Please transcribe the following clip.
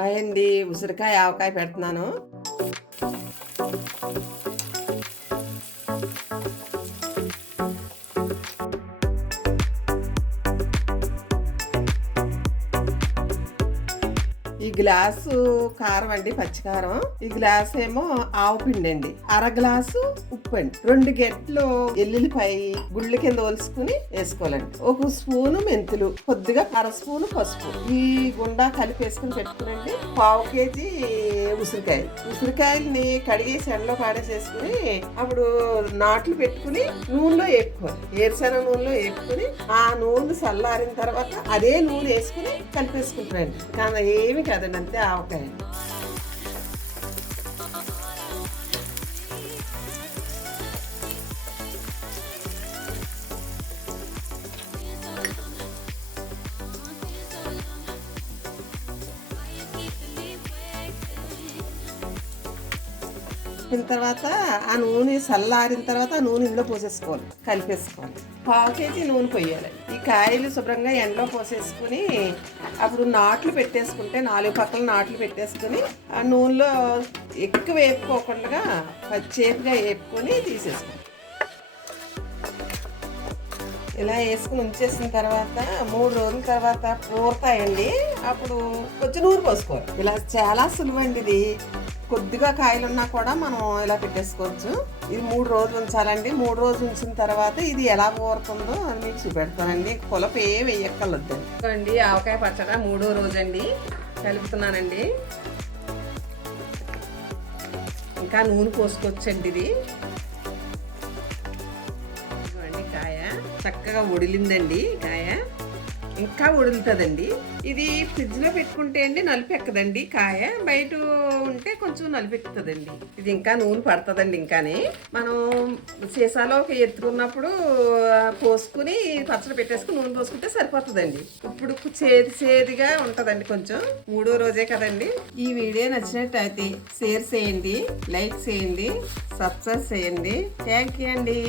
అయండి ఉసిరికాయ ఆవకాయ పెడుతున్నాను. ఈ గ్లాసు కారం అండి, పచ్చికారం. ఈ గ్లాస్ ఏమో ఆవు పిండి అండి. అర గ్లాసు ఉప్పు అండి. 2 గెట్లు ఎల్లుల్లిపాయ గుళ్ళు కింద ఒలుసుకుని వేసుకోవాలండి. 1 స్పూను మెంతులు, కొద్దిగా అర స్పూను పసుపు. ఈ గుండా కలిపి వేసుకుని పెట్టుకునండి. 1/2 కేజీ ఉసిరికాయల్ని కడిగేసి ఎండలో పాడేసేసుకుని అప్పుడు నాట్లు పెట్టుకుని నూనెలో వేపుకోవాలి. ఏరుశనగ నూనెలో వేపుకుని ఆ నూనె చల్లారిన తర్వాత అదే నూనె వేసుకుని కలిపేసుకుంటారండి. కానీ ఏమి కదండి, అంతే ఆవకాయ. తర్వాత ఆ నూనె చల్లారిన తర్వాత ఆ నూనె ఇందులో పోసేసుకోవాలి, కలిపేసుకోవాలి. 1/2 కేజీ నూనె పోయాలి. ఈ కాయలు శుభ్రంగా ఎండలో పోసేసుకుని అప్పుడు నాట్లు పెట్టేసుకుంటే 4 పక్కల నాట్లు పెట్టేసుకుని ఆ నూనెలో ఎక్కువ వేపుకోకుండా పచ్చేపుగా వేపుకొని తీసేసుకోవాలి. ఇలా వేసుకుని ఉంచేసిన తర్వాత 3 రోజుల తర్వాత ఊరుతాయండి. అప్పుడు కొంచెం నూనె పోసుకోవాలి. ఇలా చాలా సులువండి ఇది. కొద్దిగా కాయలు ఉన్నా కూడా మనం ఇలా పెట్టేసుకోవచ్చు. ఇది 3 రోజులు ఉంచాలండి. 3 రోజులు ఉంచిన తర్వాత ఇది ఎలా ఊరుతుందో అని మీకు చూపెడతానండి. పులప ఏం వేయక్కర్లేదండి. ఆవకాయ పచ్చడి 3వ రోజు అండి, కలుపుతున్నానండి. ఇంకా నూనె పోసుకోవచ్చండి. ఇది కాయ చక్కగా ఉడిలిందండి. కాయ ఇంకా ఉడులుతుందండి. ఇది ఫ్రిడ్జ్లో పెట్టుకుంటే అండి నలుపు ఎక్కదండి. కాయ బయట ఉంటే కొంచెం నలుపు ఎక్కుతుందండి. ఇది ఇంకా నూనె పడుతుందండి. ఇంకానే మనం సీసాలో ఎత్తుకున్నప్పుడు పోసుకుని పచ్చడి పెట్టేసుకుని నూనె పోసుకుంటే సరిపోతుందండి. ఇప్పుడు చేదిగా ఉంటుందండి. కొంచెం 3వ రోజే కదండి. ఈ వీడియో నచ్చినట్టయితే షేర్ చేయండి, లైక్ చేయండి, సబ్స్క్రైబ్ చేయండి. థ్యాంక్ యూ అండి.